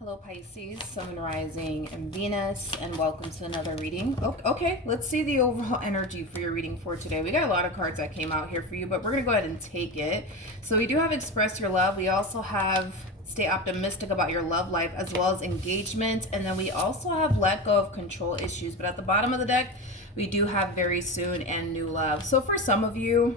Hello Pisces, Sun, Rising, and Venus, and welcome to another reading. Okay, let's see the overall energy for your reading for today. We got a lot of cards that came out here for you, but we're going to go ahead and take it. So we do have Express Your Love. We also have Stay Optimistic about your love life, as well as engagement. And then we also have Let Go of Control Issues. But at the bottom of the deck, we do have Very Soon and New Love. So for some of you,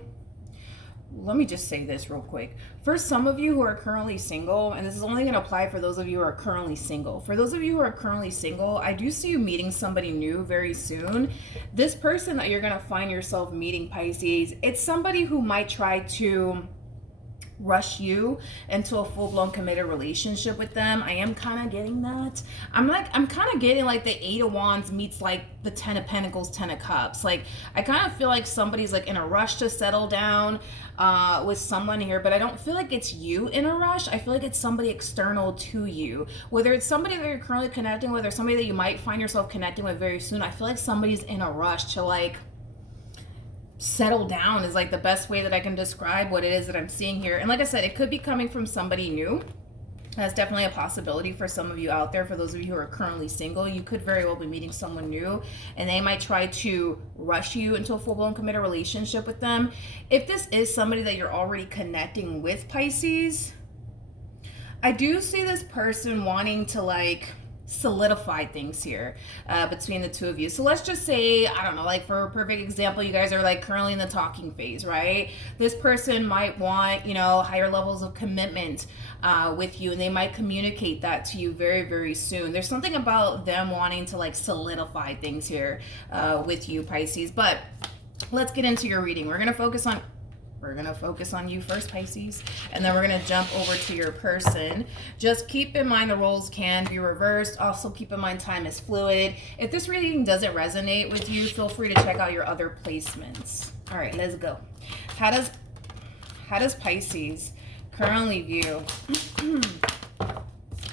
let me just say this real quick. For some of you who are currently single, and this is only going to apply for those of you who are currently single. For those of you who are currently single, I do see you meeting somebody new very soon. This person that you're going to find yourself meeting, Pisces, it's somebody who might try to rush you into a full-blown committed relationship with them. I am kind of getting that. I'm kind of getting like the Eight of Wands meets like the Ten of Pentacles, Ten of Cups. Like I kind of feel like somebody's like in a rush to settle down with someone here, but I don't feel like it's you in a rush. I feel like it's somebody external to you. Whether it's somebody that you're currently connecting with or somebody that you might find yourself connecting with very soon, I feel like somebody's in a rush to like settle down is like the best way that I can describe what it is that I'm seeing here. And like I said, it could be coming from somebody new. That's definitely a possibility for some of you out there. For those of you who are currently single, you could very well be meeting someone new and they might try to rush you into a full-blown committed relationship with them. If this is somebody that you're already connecting with, Pisces, I do see this person wanting to like solidify things here between the two of you. So let's just say, I don't know, like for a perfect example, you guys are like currently in the talking phase, right? This person might want, you know, higher levels of commitment with you, and they might communicate that to you very, very soon. There's something about them wanting to like solidify things here with you, Pisces. But let's get into your reading. We're going to focus on you first, Pisces, and then we're going to jump over to your person. Just keep in mind the roles can be reversed. Also keep in mind time is fluid. If this reading doesn't resonate with you, feel free to check out your other placements. All right, let's go. How does Pisces currently view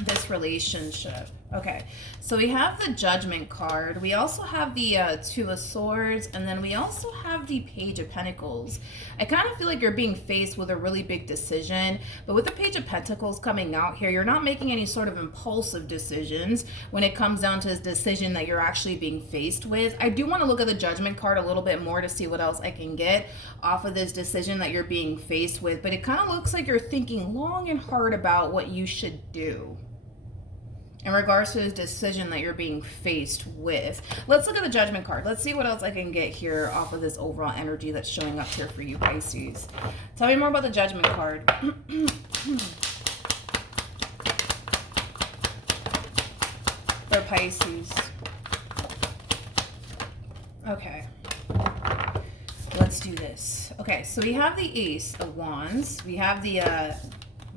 this relationship? Okay, so we have the Judgment card. We also have the Two of Swords, and then we also have the Page of Pentacles. I kind of feel like you're being faced with a really big decision, but with the Page of Pentacles coming out here, you're not making any sort of impulsive decisions when it comes down to this decision that you're actually being faced with. I do want to look at the Judgment card a little bit more to see what else I can get off of this decision that you're being faced with, but it kind of looks like you're thinking long and hard about what you should do in regards to this decision that you're being faced with. Let's look at the Judgment card. Let's see what else I can get here off of this overall energy that's showing up here for you, Pisces. Tell me more about the Judgment card. For Pisces. Okay. Let's do this. Okay, so we have the Ace of Wands. We have the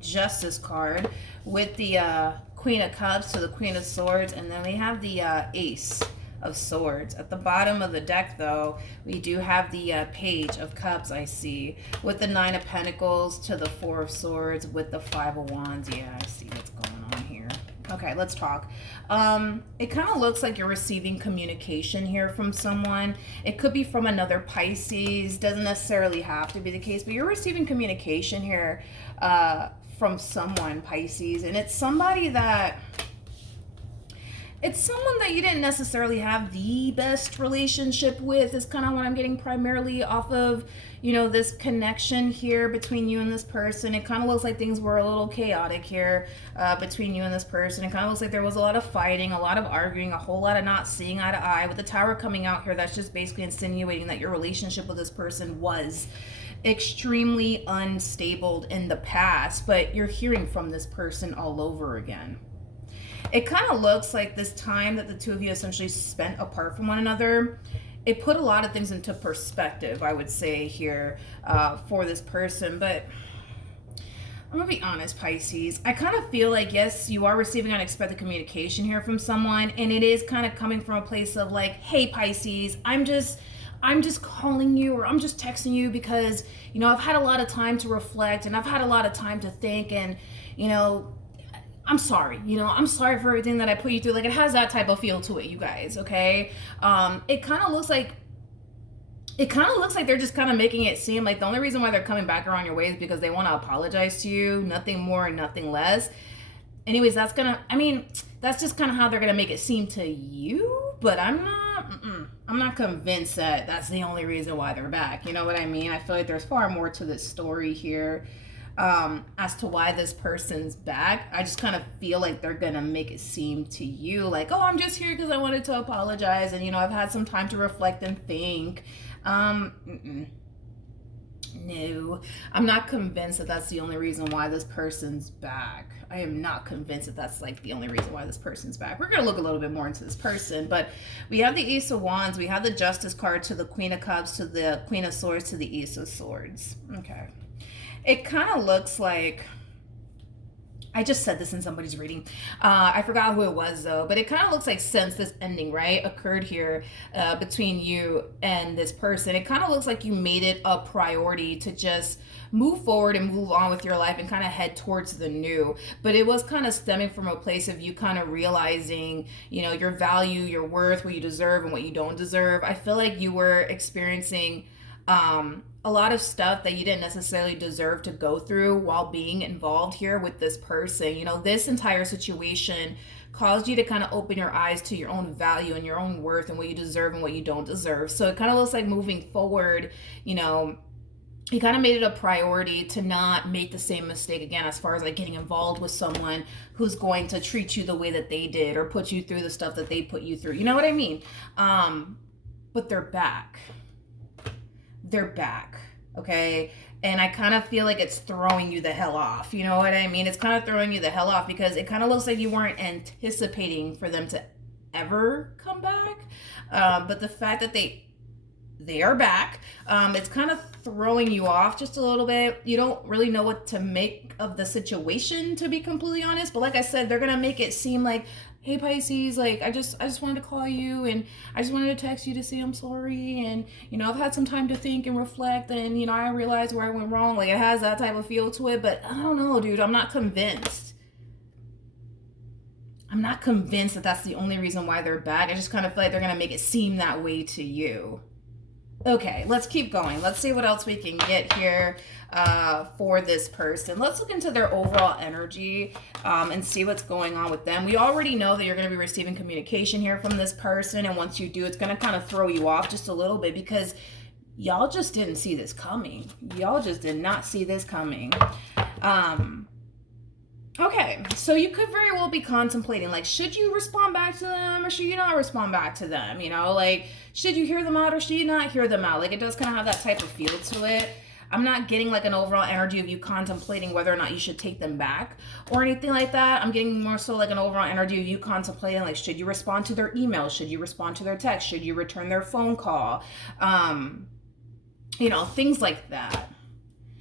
Justice card with the Queen of Cups, so the Queen of Swords, and then we have the Ace of Swords. At the bottom of the deck, though, we do have the Page of Cups, I see, with the Nine of Pentacles to the Four of Swords with the Five of Wands. Yeah, I see what's going on here. Okay, let's talk. It kind of looks like you're receiving communication here from someone. It could be from another Pisces. Doesn't necessarily have to be the case, but you're receiving communication here from someone, Pisces, and it's someone that you didn't necessarily have the best relationship with, is kind of what I'm getting primarily off of, you know, this connection here between you and this person. It kind of looks like things were a little chaotic here between you and this person. It kind of looks like there was a lot of fighting, a lot of arguing, a whole lot of not seeing eye to eye. With the Tower coming out here, that's just basically insinuating that your relationship with this person was extremely unstable in the past, but you're hearing from this person all over again. It kind of looks like this time that the two of you essentially spent apart from one another, it put a lot of things into perspective, I would say here, for this person. But I'm gonna be honest, Pisces, I kind of feel like, yes, you are receiving unexpected communication here from someone, and it is kind of coming from a place of like, hey Pisces, I'm just calling you, or I'm just texting you because, you know, I've had a lot of time to reflect, and I've had a lot of time to think, and, you know, I'm sorry, you know, I'm sorry for everything that I put you through. Like, it has that type of feel to it, you guys, okay? It kind of looks like they're just kind of making it seem like the only reason why they're coming back around your way is because they want to apologize to you, nothing more and nothing less. anyways, that's gonna, I mean, that's just kind of how they're gonna make it seem to you, but I'm not convinced that that's the only reason why they're back. You know what I mean? I feel like there's far more to this story here, as to why this person's back. I just kind of feel like they're gonna make it seem to you like, oh, I'm just here because I wanted to apologize, and I've had some time to reflect and think. No, I'm not convinced that that's the only reason why this person's back. I am not convinced that that's like the only reason why this person's back. We're going to look a little bit more into this person, but we have the Ace of Wands, we have the Justice card, to the Queen of Cups, to the Queen of Swords, to the Ace of Swords. Okay. It kind of looks like, I just said this in somebody's reading. I forgot who it was though, but it kind of looks like since this ending, right, occurred here between you and this person, it kind of looks like you made it a priority to just move forward and move on with your life and kind of head towards the new. But it was kind of stemming from a place of you kind of realizing, your value, your worth, what you deserve and what you don't deserve. I feel like you were experiencing a lot of stuff that you didn't necessarily deserve to go through while being involved here with this person. This entire situation caused you to kind of open your eyes to your own value and your own worth and what you deserve and what you don't deserve. So it kind of looks like moving forward, you kind of made it a priority to not make the same mistake again, as far as like getting involved with someone who's going to treat you the way that they did or put you through the stuff that they put you through. You know what I mean? But they're back. They're back, okay? And I kind of feel like it's throwing you the hell off. You know what I mean? It's kind of throwing you the hell off because it kind of looks like you weren't anticipating for them to ever come back. But the fact that they are back, it's kind of throwing you off just a little bit. You don't really know what to make of the situation, to be completely honest. But like I said, they're gonna make it seem like, hey Pisces, like I just wanted to call you, and I just wanted to text you to say I'm sorry, and I've had some time to think and reflect, and I realized where I went wrong. Like, it has that type of feel to it. But I don't know, dude, I'm not convinced that that's the only reason why they're back. I just kind of feel like they're gonna make it seem that way to you. Okay, let's keep going. Let's see what else we can get here for this person. Let's look into their overall energy and see what's going on with them. We already know that you're going to be receiving communication here from this person, and once you do, it's going to kind of throw you off just a little bit because y'all just didn't see this coming. Y'all just did not see this coming. Okay, so you could very well be contemplating, like, should you respond back to them or should you not respond back to them? Like, should you hear them out or should you not hear them out? Like, it does kind of have that type of feel to it. I'm not getting like an overall energy of you contemplating whether or not you should take them back or anything like that. I'm getting more so like an overall energy of you contemplating, like, should you respond to their email? Should you respond to their text? Should you return their phone call? Things like that.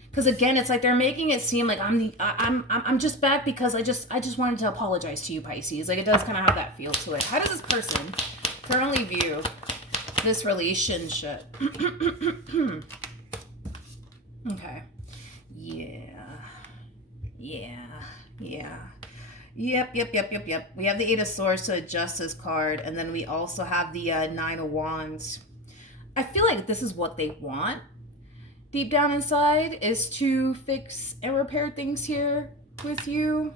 Because again, it's like they're making it seem like I'm just back because I just wanted to apologize to you, Pisces. Like, it does kind of have that feel to it. How does this person currently view this relationship? Okay. Yep. We have the Eight of Swords, so a Justice card, and then we also have the Nine of Wands. I feel like this is what they want deep down inside, is to fix and repair things here with you.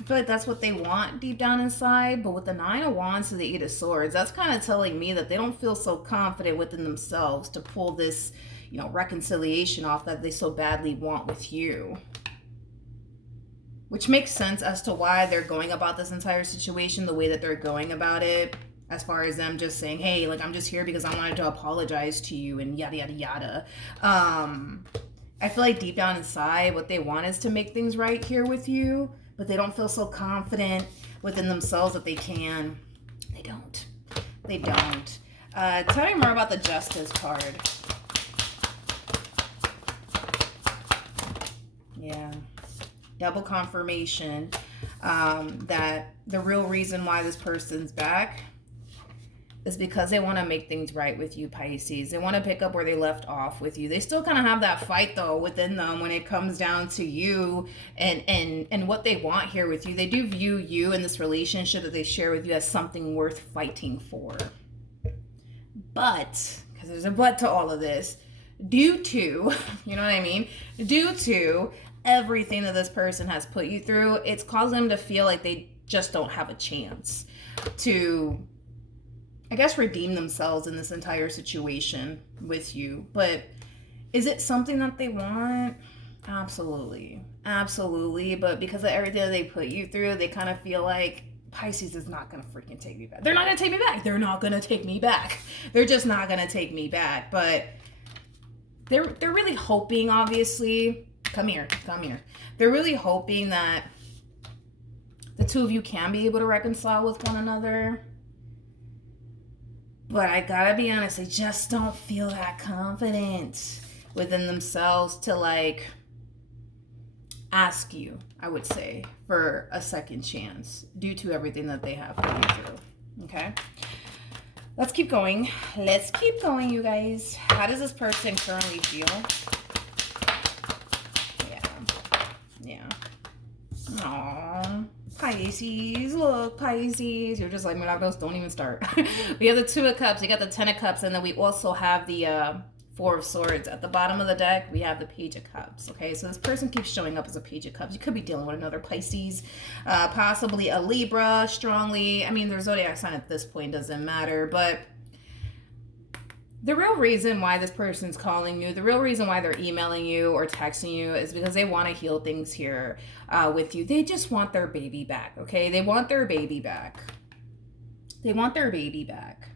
I feel like that's what they want deep down inside. But with the Nine of Wands to the Eight of Swords, that's kind of telling me that they don't feel so confident within themselves to pull this, reconciliation off that they so badly want with you. Which makes sense as to why they're going about this entire situation the way that they're going about it. As far as them just saying, hey, like, I'm just here because I wanted to apologize to you and yada, yada, yada. I feel like deep down inside, what they want is to make things right here with you, but they don't feel so confident within themselves that they can. They don't. Tell me more about the Justice card. Yeah. Double confirmation that the real reason why this person's back is because they want to make things right with you, Pisces. They want to pick up where they left off with you. They still kind of have that fight, though, within them when it comes down to you and what they want here with you. They do view you and this relationship that they share with you as something worth fighting for. But, because there's a but to all of this, due to, due to everything that this person has put you through, it's caused them to feel like they just don't have a chance to, I guess, redeem themselves in this entire situation with you. But is it something that they want? Absolutely. Absolutely. But because of everything that they put you through, they kind of feel like Pisces is not going to freaking take me back. They're not going to take me back. They're not going to take me back. They're just not going to take me back. But they're really hoping, obviously. Come here. They're really hoping that the two of you can be able to reconcile with one another. But I gotta be honest, they just don't feel that confident within themselves to like ask you, I would say, for a second chance due to everything that they have gone through. Okay? Let's keep going. Let's keep going, you guys. How does this person currently feel? Yeah. Aww. Pisces, look, Pisces. You're just like, Monogamous, don't even start. We have the Two of Cups, you got the Ten of Cups, and then we also have the Four of Swords. At the bottom of the deck, we have the Page of Cups. Okay, so this person keeps showing up as a Page of Cups. You could be dealing with another Pisces, possibly a Libra, strongly. I mean, their zodiac sign at this point doesn't matter, but the real reason why this person's calling you, the real reason why they're emailing you or texting you is because they want to heal things here with you. They just want their baby back, okay? They want their baby back. They want their baby back.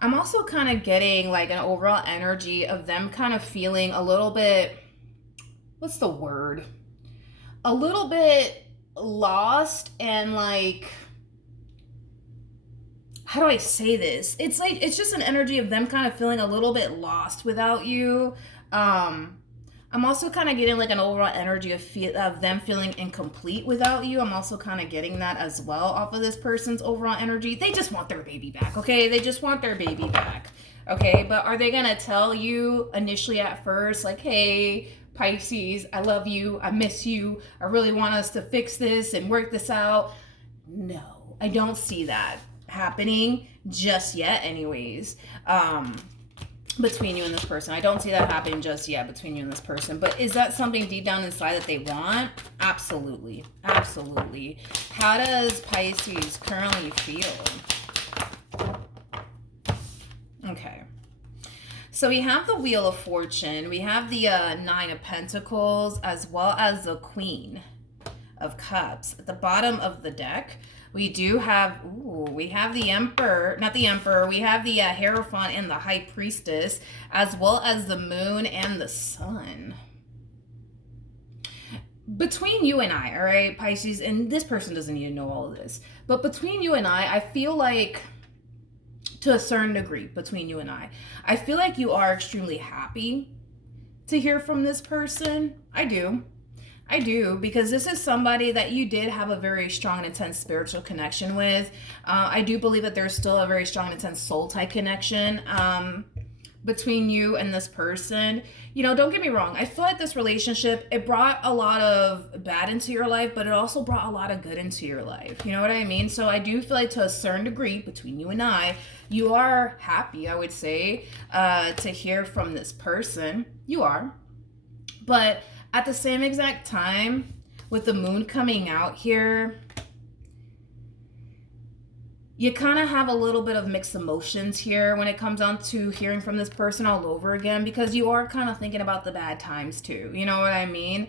I'm also kind of getting like an overall energy of them kind of feeling a little bit, what's the word? A little bit lost and like, how do I say this? It's like, it's just an energy of them kind of feeling a little bit lost without you. I'm also kind of getting like an overall energy of them feeling incomplete without you. I'm also kind of getting that as well off of this person's overall energy. They just want their baby back, okay? They just want their baby back, okay? But are they going to tell you initially at first, like, hey, Pisces, I love you, I miss you, I really want us to fix this and work this out? No, I don't see that happening just yet anyways. Between you and this person. I don't see that happening just yet between you and this person. But is that something deep down inside that they want? Absolutely. Absolutely. How does Pisces currently feel? Okay. So we have the Wheel of Fortune. We have the Nine of Pentacles as well as the Queen of Cups. At the bottom of the deck, we do have, we have the Emperor, not the Emperor, we have the Hierophant and the High Priestess, as well as the Moon and the Sun. Between you and I, all right, Pisces, and this person doesn't need to know all of this, but between you and I feel like, to a certain degree, between you and I feel like you are extremely happy to hear from this person. I do, because this is somebody that you did have a very strong and intense spiritual connection with. I do believe that there's still a very strong and intense soul tie connection between you and this person. You know, don't get me wrong. I feel like this relationship, it brought a lot of bad into your life, but it also brought a lot of good into your life. You know what I mean? So I do feel like to a certain degree, between you and I, you are happy, I would say, to hear from this person. You are. But at the same exact time, with the Moon coming out here, you kind of have a little bit of mixed emotions here when it comes down to hearing from this person all over again, because you are kind of thinking about the bad times too. You know what I mean?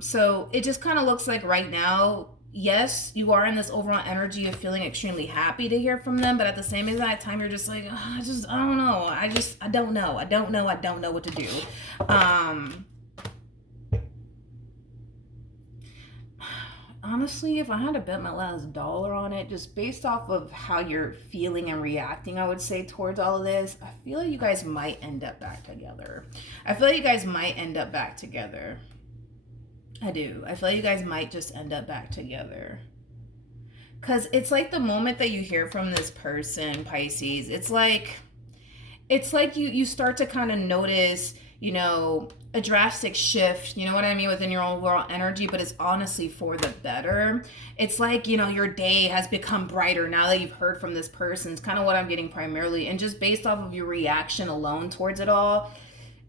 So it just kind of looks like right now, yes, you are in this overall energy of feeling extremely happy to hear from them, but at the same exact time, you're just like, oh, I don't know. I don't know what to do. Honestly, if I had to bet my last dollar on it, just based off of how you're feeling and reacting, I would say towards all of this, I feel like you guys might end up back together. I feel like you guys might end up back together. I do. I feel like you guys might just end up back together. Because it's like the moment that you hear from this person, Pisces, it's like you start to kind of notice, you know, a drastic shift, you know what I mean, within your overall energy, but it's honestly for the better. It's like, you know, your day has become brighter now that you've heard from this person. It's kind of what I'm getting primarily. And just based off of your reaction alone towards it all,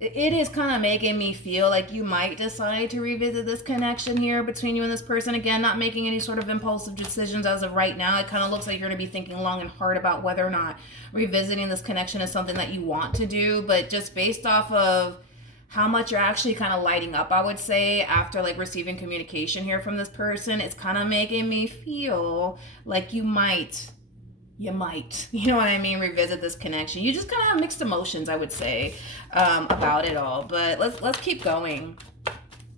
it is kind of making me feel like you might decide to revisit this connection here between you and this person. Again, not making any sort of impulsive decisions as of right now. It kind of looks like you're going to be thinking long and hard about whether or not revisiting this connection is something that you want to do. But just based off of how much you're actually kind of lighting up, I would say, after like receiving communication here from this person, it's kind of making me feel like you might, you know what I mean, revisit this connection. You just kind of have mixed emotions, I would say, about it all. But let's keep going.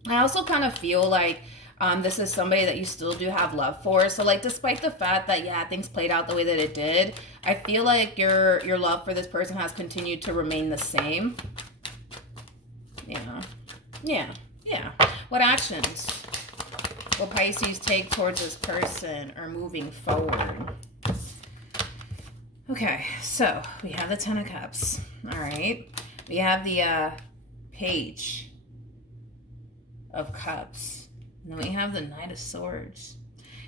I also kind of feel like this is somebody that you still do have love for. So like, despite the fact that, yeah, things played out the way that it did, I feel like your love for this person has continued to remain the same. Yeah. What actions will Pisces take towards this person or moving forward? Okay, so we have the Ten of Cups. All right. We have the Page of Cups. And then we have the Knight of Swords.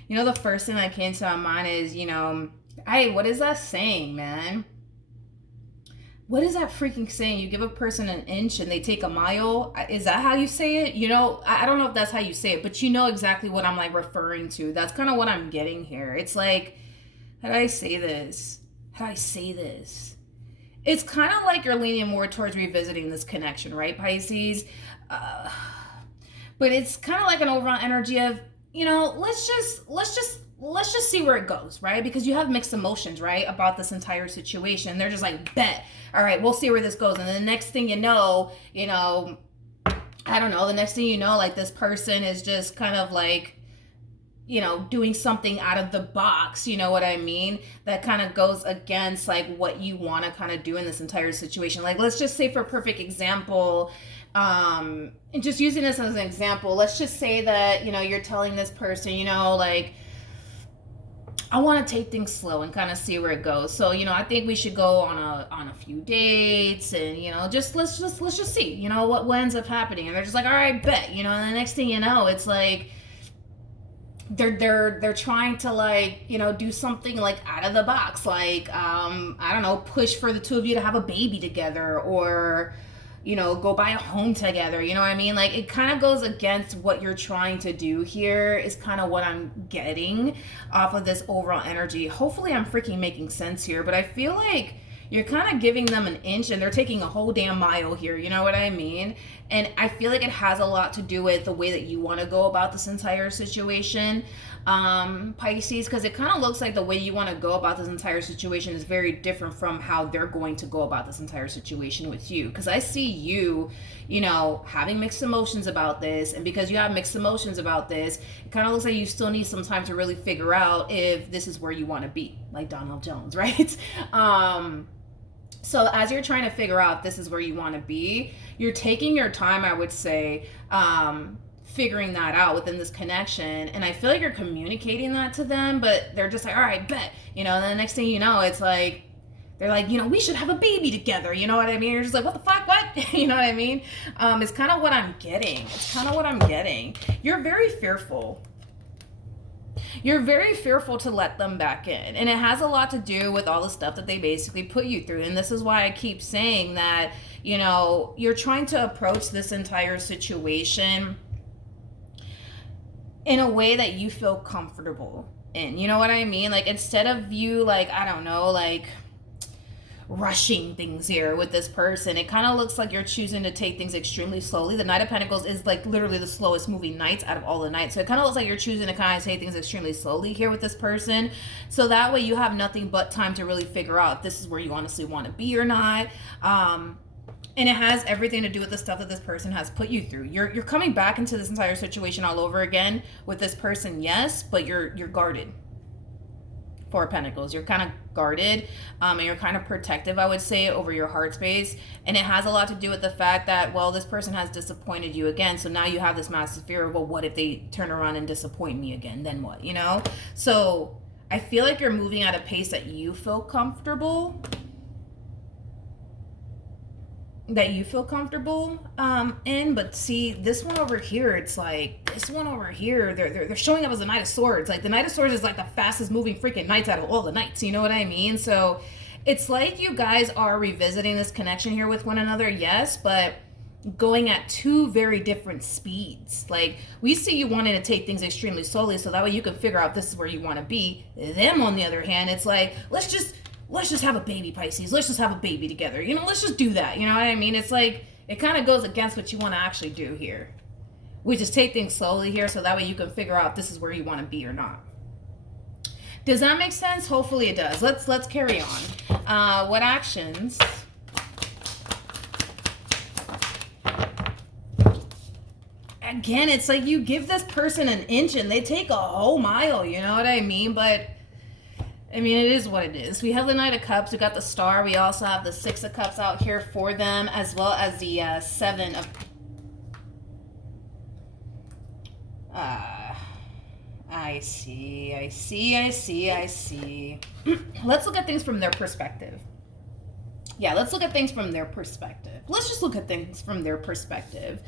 You know, the first thing that came to my mind is, you know, what is that saying, man? What is that freaking saying? You give a person an inch and they take a mile. Is that how you say it? You know, I don't know if that's how you say it, but you know exactly what I'm like referring to. That's kind of what I'm getting here. It's like, how do I say this? It's kind of like you're leaning more towards revisiting this connection, right, Pisces? But it's kind of like an overall energy of, you know, let's just see where it goes, right? Because you have mixed emotions, right, about this entire situation. They're just like, bet, all right, we'll see where this goes. And then the next thing you know, I don't know, the next thing you know, like this person is just kind of like, you know, doing something out of the box, you know what I mean? That kind of goes against like what you want to kind of do in this entire situation. Like, let's just say for a perfect example, and just using this as an example, let's just say that, you know, you're telling this person, you know, like, I want to take things slow and kind of see where it goes. So, you know, I think we should go on a few dates and, you know, let's just see, you know, what ends up happening. And they're just like, all right, bet, you know, and the next thing you know, it's like, they're trying to like, you know, do something like out of the box, like I don't know, push for the two of you to have a baby together, or, you know, go buy a home together, you know what I mean? Like, it kind of goes against what you're trying to do here, is kind of what I'm getting off of this overall energy. Hopefully I'm freaking making sense here, but I feel like you're kind of giving them an inch and they're taking a whole damn mile here, you know what I mean? And I feel like it has a lot to do with the way that you want to go about this entire situation, Pisces, because it kind of looks like the way you want to go about this entire situation is very different from how they're going to go about this entire situation with you. Because I see you, you know, having mixed emotions about this, and because you have mixed emotions about this, it kind of looks like you still need some time to really figure out if this is where you want to be, like Donald Jones, right? So as you're trying to figure out if this is where you want to be, you're taking your time, I would say, figuring that out within this connection. And I feel like you're communicating that to them, but they're just like, all right, bet. You know, and then the next thing you know, it's like, they're like, you know, we should have a baby together. You know what I mean? You're just like, what the fuck? What? You know what I mean? It's kind of what I'm getting. You're very fearful. You're very fearful to let them back in. And it has a lot to do with all the stuff that they basically put you through. And this is why I keep saying that, you know, you're trying to approach this entire situation in a way that you feel comfortable in. You know what I mean? Like, instead of you, like, I don't know, like, rushing things here with this person, it kind of looks like you're choosing to take things extremely slowly. The Knight of Pentacles is like literally the slowest moving knights out of all the knights, so it kind of looks like you're choosing to kind of take things extremely slowly here with this person, so that way you have nothing but time to really figure out if this is where you honestly want to be or not. And it has everything to do with the stuff that this person has put you through. You're coming back into this entire situation all over again with this person, yes, but you're guarded. Four of Pentacles, you're kind of guarded, and you're kind of protective, I would say, over your heart space. And it has a lot to do with the fact that, well, this person has disappointed you again, so now you have this massive fear of, well, what if they turn around and disappoint me again? Then what, you know? So I feel like you're moving at a pace that you feel comfortable in. But see, this one over here, it's like, this one over here, they're showing up as the Knight of Swords. Like, the Knight of Swords is like the fastest moving freaking knights out of all the knights, you know what I mean? So it's like you guys are revisiting this connection here with one another, yes, but going at two very different speeds. Like, we see you wanting to take things extremely slowly so that way you can figure out this is where you want to be. Them, on the other hand, it's like, let's just have a baby, Pisces. Let's just have a baby together. You know, let's just do that. You know what I mean? It's like, it kind of goes against what you want to actually do here. We just take things slowly here so that way you can figure out this is where you want to be or not. Does that make sense? Hopefully it does. Let's carry on. What actions? Again, it's like you give this person an inch and they take a whole mile, you know what I mean? But I mean, it is what it is. We have the Knight of Cups, we got the Star, we also have the Six of Cups out here for them, as well as the Seven of... I see. Let's look at things from their perspective. Yeah, let's look at things from their perspective. Let's just look at things from their perspective.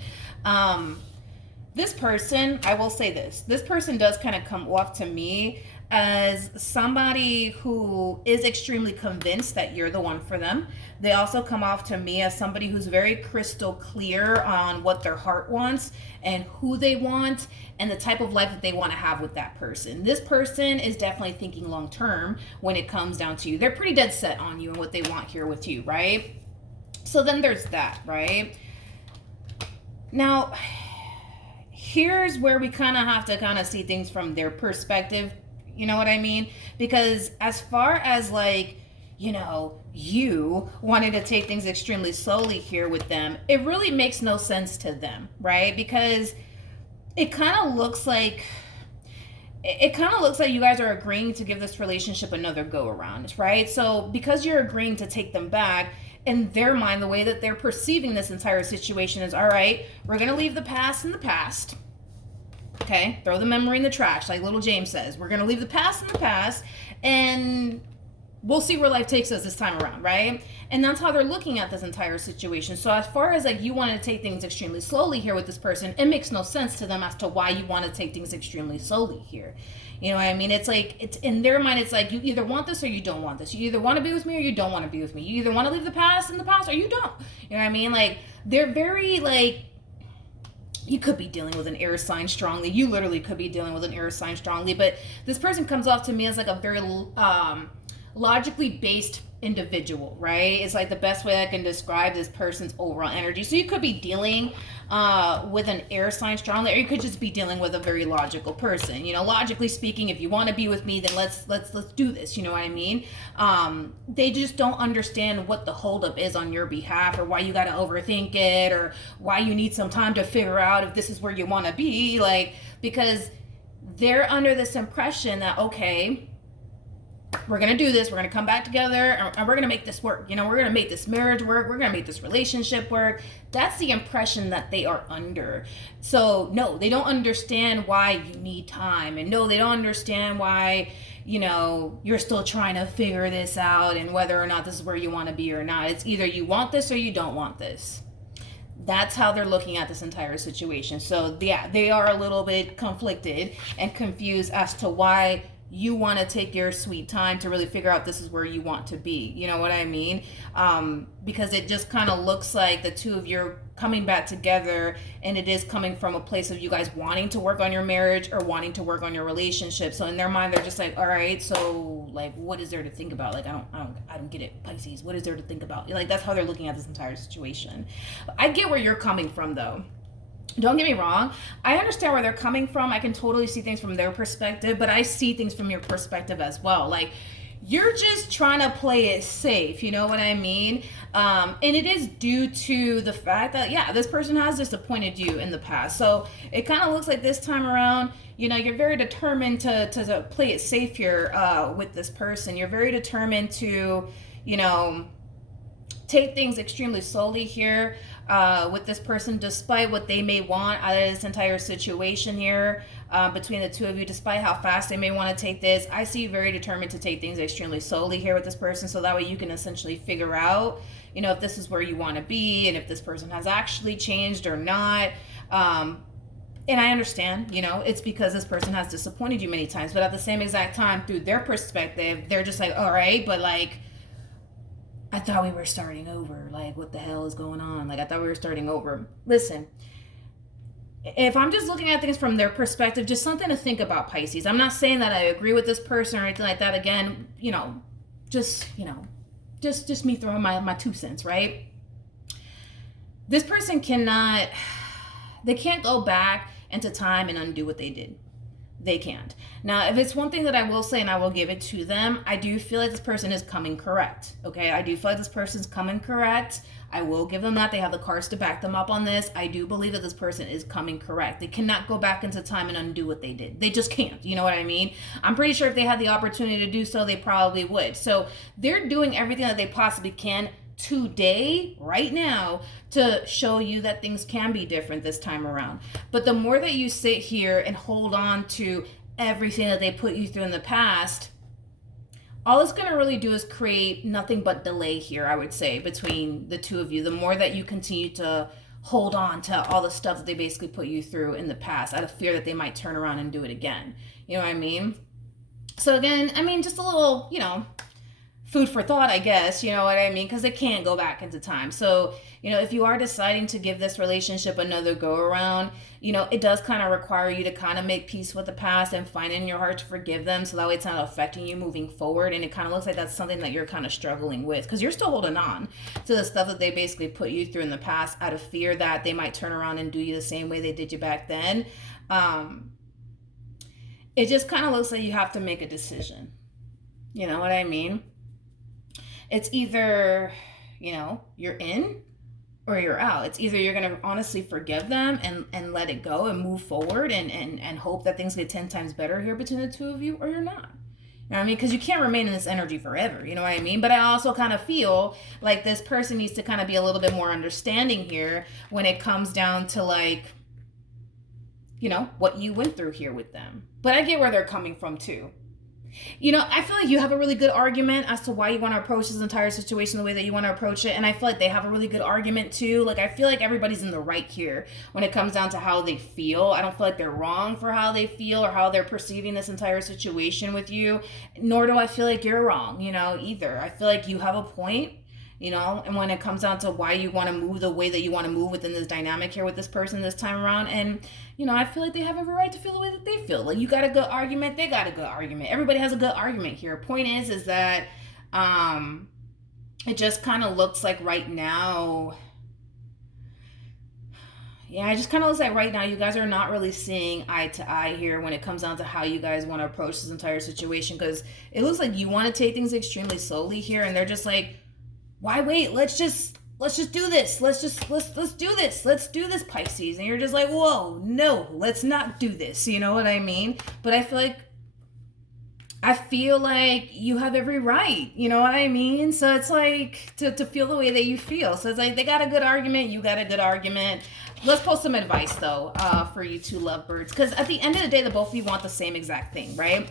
This person, I will say this person does kind of come off to me as somebody who is extremely convinced that you're the one for them. They also come off to me as somebody who's very crystal clear on what their heart wants and who they want and the type of life that they want to have with that person. This person is definitely thinking long term when it comes down to you. They're pretty dead set on you and what they want here with you, right? So then there's that, right? Now, here's where we kind of have to see things from their perspective. You know what I mean? Because as far as like, you know, you wanted to take things extremely slowly here with them, it really makes no sense to them, right? Because it kind of looks like you guys are agreeing to give this relationship another go around, right? So because you're agreeing to take them back, in their mind, the way that they're perceiving this entire situation is, all right, we're going to leave the past in the past. Okay, throw the memory in the trash, like little James says. We're going to leave the past in the past, and we'll see where life takes us this time around, right? And that's how they're looking at this entire situation. So as far as like you want to take things extremely slowly here with this person, it makes no sense to them as to why you want to take things extremely slowly here. You know what I mean? It's like, it's in their mind, it's like you either want this or you don't want this. You either want to be with me or you don't want to be with me. You either want to leave the past in the past or you don't. You know what I mean? Like, they're very like, you could be dealing with an air sign strongly. You literally could be dealing with an air sign strongly. But this person comes off to me as like a very logically based individual, right? It's like the best way I can describe this person's overall energy. So you could be dealing with an air sign strongly, or you could just be dealing with a very logical person. You know, logically speaking, if you want to be with me, then let's do this. You know what I mean? They just don't understand what the holdup is on your behalf, or why you got to overthink it, or why you need some time to figure out if this is where you want to be. Like, because they're under this impression that, okay, we're going to do this. We're going to come back together and we're going to make this work. You know, we're going to make this marriage work. We're going to make this relationship work. That's the impression that they are under. So no, they don't understand why you need time. And no, they don't understand why, you know, you're still trying to figure this out and whether or not this is where you want to be or not. It's either you want this or you don't want this. That's how they're looking at this entire situation. So yeah, they are a little bit conflicted and confused as to why you want to take your sweet time to really figure out this is where you want to be. You know what I mean? Because it just kind of looks like the two of you are coming back together, and it is coming from a place of you guys wanting to work on your marriage or wanting to work on your relationship. So in their mind, they're just like, all right, so like, what is there to think about? Like, I don't get it, Pisces. What is there to think about? Like, that's how they're looking at this entire situation. I get where you're coming from, though. Don't get me wrong. I understand where they're coming from. I can totally see things from their perspective, but I see things from your perspective as well. Like, you're just trying to play it safe. You know what I mean? And it is due to the fact that, yeah, this person has disappointed you in the past. So it kind of looks like this time around, you know, you're very determined to play it safe here with this person. You're very determined to, you know, take things extremely slowly here with this person, despite what they may want out of this entire situation here between the two of you, despite how fast they may want to take this. I see you very determined to take things extremely slowly here with this person, so that way you can essentially figure out, you know, if this is where you want to be and if this person has actually changed or not. And I understand, you know, it's because this person has disappointed you many times, but at the same exact time, through their perspective, they're just like, all right, but like, I thought we were starting over. Like, what the hell is going on? Like, I thought we were starting over. Listen, if I'm just looking at things from their perspective, just something to think about, Pisces. I'm not saying that I agree with this person or anything like that. Again, just me throwing my 2 cents, right? This person they can't go back into time and undo what they did. They can't. Now, if it's one thing that I will say, and I will give it to them, I do feel like this person is coming correct. Okay, I do feel like this person's coming correct. I will give them that. They have the cards to back them up on this. I do believe that this person is coming correct. They cannot go back into time and undo what they did. They just can't. You know what I mean? I'm pretty sure if they had the opportunity to do so, they probably would. So they're doing everything that they possibly can today, right now, to show you that things can be different this time around. But the more that you sit here and hold on to everything that they put you through in the past, all it's going to really do is create nothing but delay here, I would say, between the two of you. The more that you continue to hold on to all the stuff that they basically put you through in the past, out of fear that they might turn around and do it again. You know what I mean? So again, just a little, food for thought, I guess, you know what I mean? Because they can't go back into time. So, if you are deciding to give this relationship another go around, it does kind of require you to kind of make peace with the past and find in your heart to forgive them. So that way it's not affecting you moving forward. And it kind of looks like that's something that you're kind of struggling with, because you're still holding on to the stuff that they basically put you through in the past out of fear that they might turn around and do you the same way they did you back then. It just kind of looks like you have to make a decision. You know what I mean? It's either, you're in or you're out. It's either you're going to honestly forgive them and let it go and move forward and hope that things get 10 times better here between the two of you, or you're not. You know what I mean? Because you can't remain in this energy forever. You know what I mean? But I also kind of feel like this person needs to kind of be a little bit more understanding here when it comes down to what you went through here with them. But I get where they're coming from too. I feel like you have a really good argument as to why you want to approach this entire situation the way that you want to approach it. And I feel like they have a really good argument too. Like, I feel like everybody's in the right here when it comes down to how they feel. I don't feel like they're wrong for how they feel or how they're perceiving this entire situation with you. Nor do I feel like you're wrong, either. I feel like you have a point. And when it comes down to why you want to move the way that you want to move within this dynamic here with this person this time around. And, I feel like they have every right to feel the way that they feel. Like, you got a good argument, they got a good argument. Everybody has a good argument here. Point is that it just kind of looks like right now, it just kind of looks like right now you guys are not really seeing eye to eye here when it comes down to how you guys want to approach this entire situation. Because it looks like you want to take things extremely slowly here, and they're just like, why wait? Let's just do this. Let's do this. Let's do this, Pisces. And you're just like, whoa, no, let's not do this. You know what I mean? But I feel like you have every right. You know what I mean? So it's like to feel the way that you feel. So it's like they got a good argument. You got a good argument. Let's post some advice though, for you two lovebirds. Because at the end of the day, the both of you want the same exact thing, right?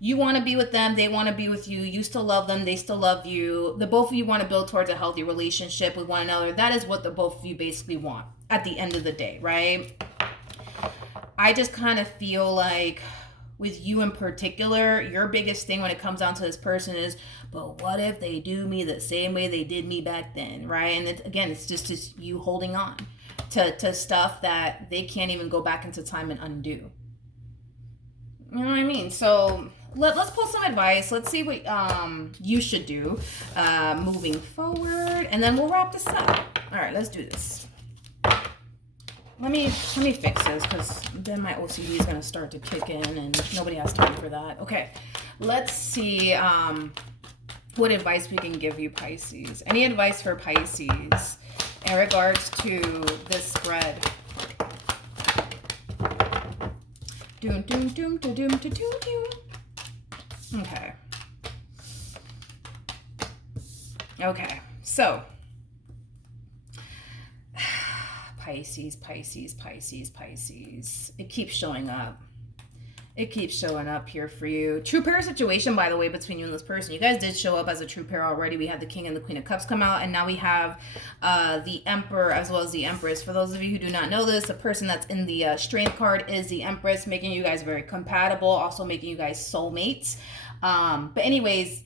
You want to be with them, they want to be with you, you still love them, they still love you. The both of you want to build towards a healthy relationship with one another. That is what the both of you basically want at the end of the day, right? I just kind of feel like with you in particular, your biggest thing when it comes down to this person is, but what if they do me the same way they did me back then, right? And it's just you holding on to stuff that they can't even go back into time and undo. You know what I mean? So let's pull some advice. Let's see what you should do moving forward, and then we'll wrap this up. All right, let's do this. Let me fix this, because then my OCD is going to start to kick in, and nobody has time for that. Okay, let's see what advice we can give you, Pisces. Any advice for Pisces in regards to this spread? Doom, doom, doom, doom, doom, doom, doom. Okay. Okay, so Pisces. It keeps showing up. It keeps showing up here for you. True pair situation, by the way, between you and this person. You guys did show up as a true pair already. We had the King and the Queen of Cups come out, and now we have the Emperor as well as the Empress. For those of you who do not know this, the person that's in the Strength card is the Empress, making you guys very compatible, also making you guys soulmates. But anyways,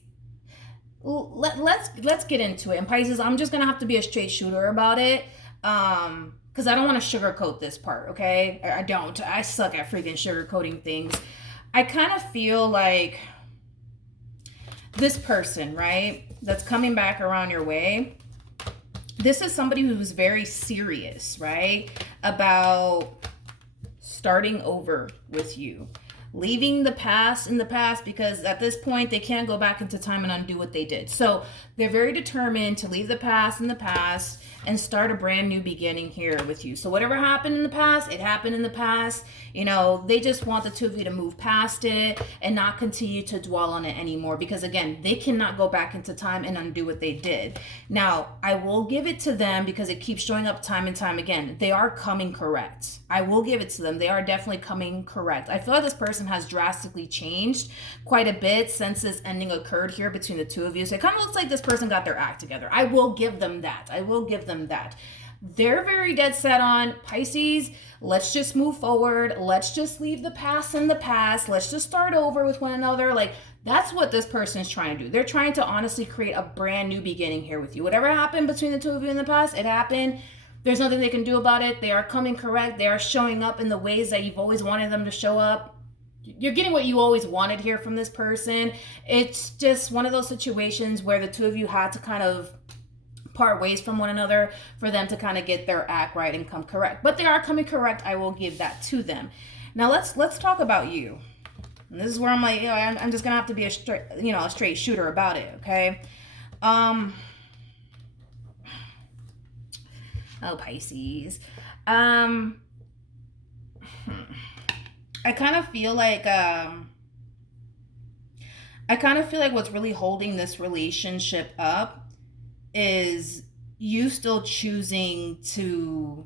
let's get into it. And Pisces, I'm just gonna have to be a straight shooter about it. Because I don't want to sugarcoat this part, okay? I don't. I suck at freaking sugarcoating things. I kind of feel like this person, right, that's coming back around your way, this is somebody who's very serious, right, about starting over with you. Leaving the past in the past, because at this point they can't go back into time and undo what they did. So they're very determined to leave the past in the past and start a brand new beginning here with you. So whatever happened in the past, it happened in the past. You know, they just want the two of you to move past it and not continue to dwell on it anymore, because again, they cannot go back into time and undo what they did. Now, I will give it to them because it keeps showing up time and time again. They are coming correct. I will give it to them. They are definitely coming correct. I feel like this person has drastically changed quite a bit since this ending occurred here between the two of you. So it kind of looks like this person got their act together. I will give them that. I will give them that. They're very dead set on, Pisces, let's just move forward. Let's just leave the past in the past. Let's just start over with one another. Like, that's what this person is trying to do. They're trying to honestly create a brand new beginning here with you. Whatever happened between the two of you in the past, it happened. There's nothing they can do about it. They are coming correct. They are showing up in the ways that you've always wanted them to show up. You're getting what you always wanted here from this person. It's just one of those situations where the two of you had to kind of part ways from one another for them to kind of get their act right and come correct. But they are coming correct. I will give that to them. Now let's talk about you. And this is where I'm like, I'm just gonna have to be a straight shooter about it. Okay. Oh, Pisces. I kind of feel like what's really holding this relationship up is you still choosing to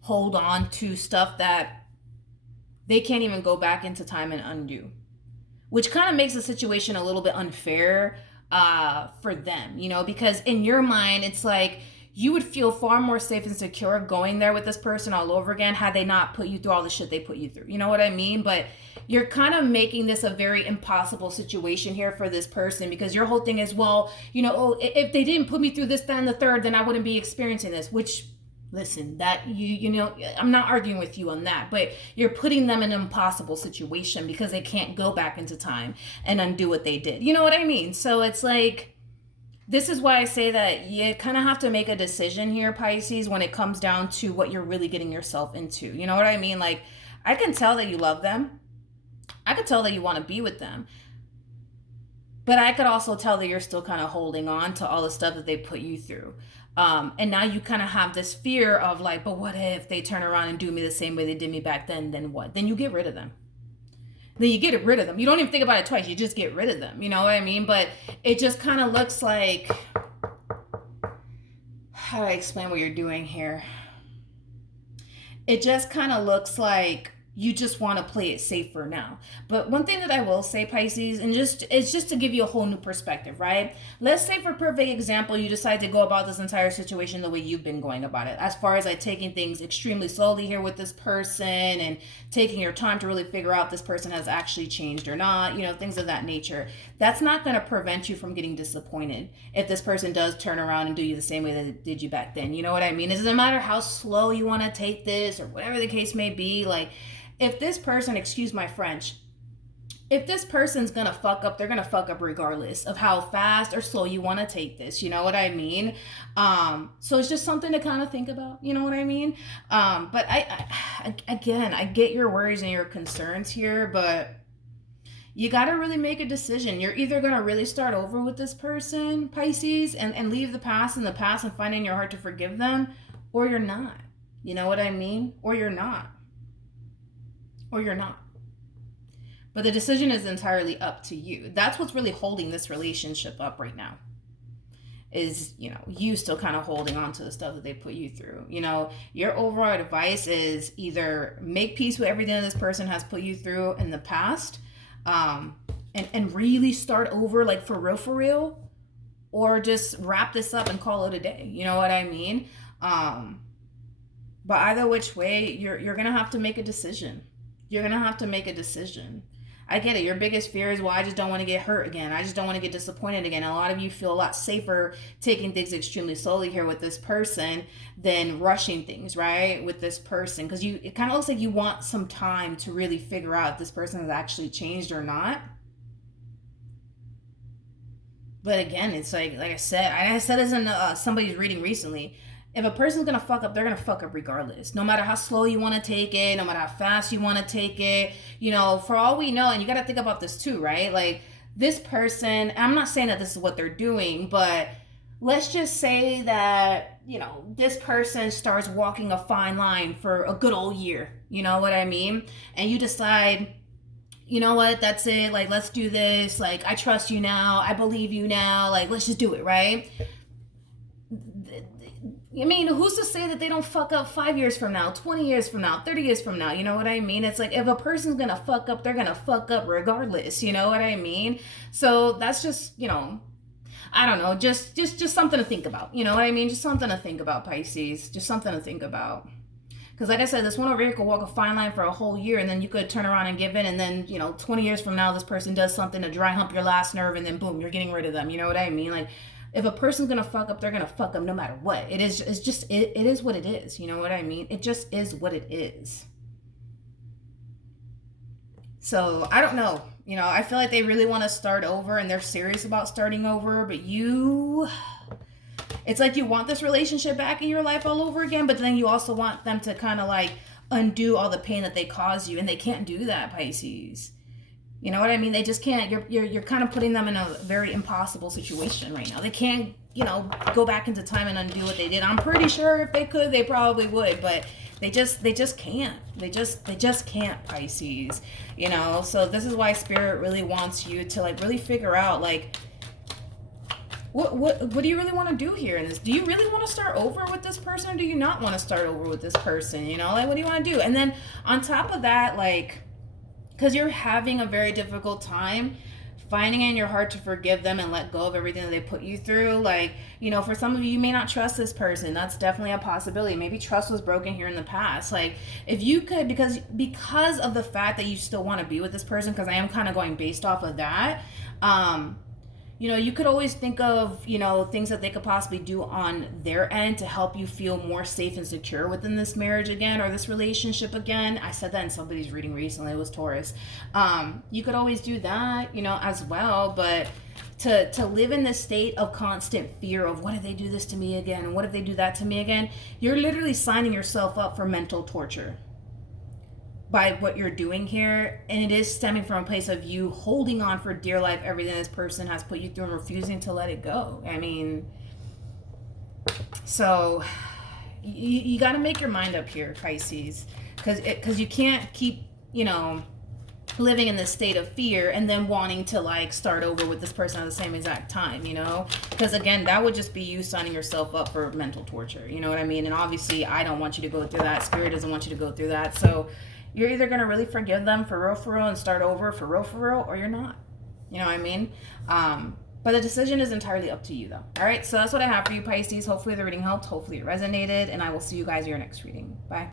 hold on to stuff that they can't even go back into time and undo, which kind of makes the situation a little bit unfair for them, because in your mind, it's like you would feel far more safe and secure going there with this person all over again had they not put you through all the shit they put you through. You know what I mean? But you're kind of making this a very impossible situation here for this person, because your whole thing is, well, if they didn't put me through this, that, and the third, then I wouldn't be experiencing this, which, listen, that I'm not arguing with you on that, but you're putting them in an impossible situation because they can't go back into time and undo what they did. You know what I mean? So it's like, this is why I say that you kind of have to make a decision here, Pisces, when it comes down to what you're really getting yourself into. You know what I mean? Like, I can tell that you love them. I could tell that you want to be with them. But I could also tell that you're still kind of holding on to all the stuff that they put you through. And now you kind of have this fear of like, but what if they turn around and do me the same way they did me back then what? Then you get rid of them. Then you get rid of them. You don't even think about it twice. You just get rid of them. You know what I mean? But it just kind of looks like, how do I explain what you're doing here? It just kind of looks like you just want to play it safe for now. But one thing that I will say, Pisces, and it's just to give you a whole new perspective, right? Let's say, for perfect example, you decide to go about this entire situation the way you've been going about it, as far as like taking things extremely slowly here with this person and taking your time to really figure out if this person has actually changed or not, things of that nature. That's not going to prevent you from getting disappointed if this person does turn around and do you the same way that it did you back then. You know what I mean? It doesn't matter how slow you want to take this or whatever the case may be. Like, if this person, excuse my French, if this person's gonna fuck up, they're gonna fuck up regardless of how fast or slow you want to take this. You know what I mean? So it's just something to kind of think about. You know what I mean? But I get your worries and your concerns here, but you got to really make a decision. You're either going to really start over with this person, Pisces, and leave the past in the past and find in your heart to forgive them, or you're not. You know what I mean? Or you're not. Or you're not. But the decision is entirely up to you. That's what's really holding this relationship up right now. Is, you still kind of holding on to the stuff that they put you through. Your overall advice is either make peace with everything that this person has put you through in the past, and really start over, like for real, or just wrap this up and call it a day. You know what I mean? But either which way, you're going to have to make a decision. You're going to have to make a decision. I get it. Your biggest fear is, well, I just don't want to get hurt again. I just don't want to get disappointed again. And a lot of you feel a lot safer taking things extremely slowly here with this person than rushing things, right? With this person. Because it kind of looks like you want some time to really figure out if this person has actually changed or not. But again, it's like I said this in somebody's reading recently. If a person's gonna fuck up, they're gonna fuck up regardless. No matter how slow you want to take it, no matter how fast you want to take it, you know, for all we know, and you got to think about this too, right? Like this person, I'm not saying that this is what they're doing, but let's just say that, you know, this person starts walking a fine line for a good old year, you know what I mean? And you decide, you know what, that's it, like, let's do this, like, I trust you now, I believe you now, like, let's just do it, right? I mean, who's to say that they don't fuck up 5 years from now, 20 years from now, 30 years from now? You know what I mean? It's like, if a person's gonna fuck up, they're gonna fuck up regardless. You know what I mean? So that's just, you know, I don't know, just something to think about. You know what I mean? Just something to think about, Pisces. Just something to think about. Because like I said, this one over here could walk a fine line for a whole year, and then you could turn around and give in, and then, you know, 20 years from now, this person does something to dry hump your last nerve, and then boom, you're getting rid of them. You know what I mean? Like, if a person's gonna fuck up, they're gonna fuck up no matter what. It is what it is. You know what I mean? It just is what it is. So I don't know. You know, I feel like they really want to start over, and they're serious about starting over. But it's like you want this relationship back in your life all over again. But then you also want them to kind of like undo all the pain that they caused you, and they can't do that, Pisces. You know what I mean? They just can't. You're kind of putting them in a very impossible situation right now. They can't, you know, go back into time and undo what they did. I'm pretty sure if they could, they probably would, but they just can't. They just can't, Pisces. You know, so this is why Spirit really wants you to like really figure out like what do you really want to do here in this? Do you really want to start over with this person, or do you not want to start over with this person? You know, like what do you want to do? And then on top of that, like, because you're having a very difficult time finding it in your heart to forgive them and let go of everything that they put you through. Like, you know, for some of you, you may not trust this person. That's definitely a possibility. Maybe trust was broken here in the past. Like, if you could, because of the fact that you still want to be with this person, because I am kind of going based off of that, you know, you could always think of, you know, things that they could possibly do on their end to help you feel more safe and secure within this marriage again, or this relationship again. I said that in somebody's reading recently. It was Taurus. You could always do that, you know, as well. But to live in this state of constant fear of, what if they do this to me again? And what if they do that to me again? You're literally signing yourself up for mental torture by what you're doing here, and it is stemming from a place of you holding on for dear life everything this person has put you through and refusing to let it go. I mean, so you got to make your mind up here, Pisces, because you can't keep, you know, living in this state of fear and then wanting to like start over with this person at the same exact time, you know, because again, that would just be you signing yourself up for mental torture. You know what I mean? And obviously I don't want you to go through that. Spirit doesn't want you to go through that. So you're either going to really forgive them for real and start over for real, or you're not. You know what I mean? But the decision is entirely up to you, though. All right, so that's what I have for you, Pisces. Hopefully the reading helped. Hopefully it resonated, and I will see you guys in your next reading. Bye.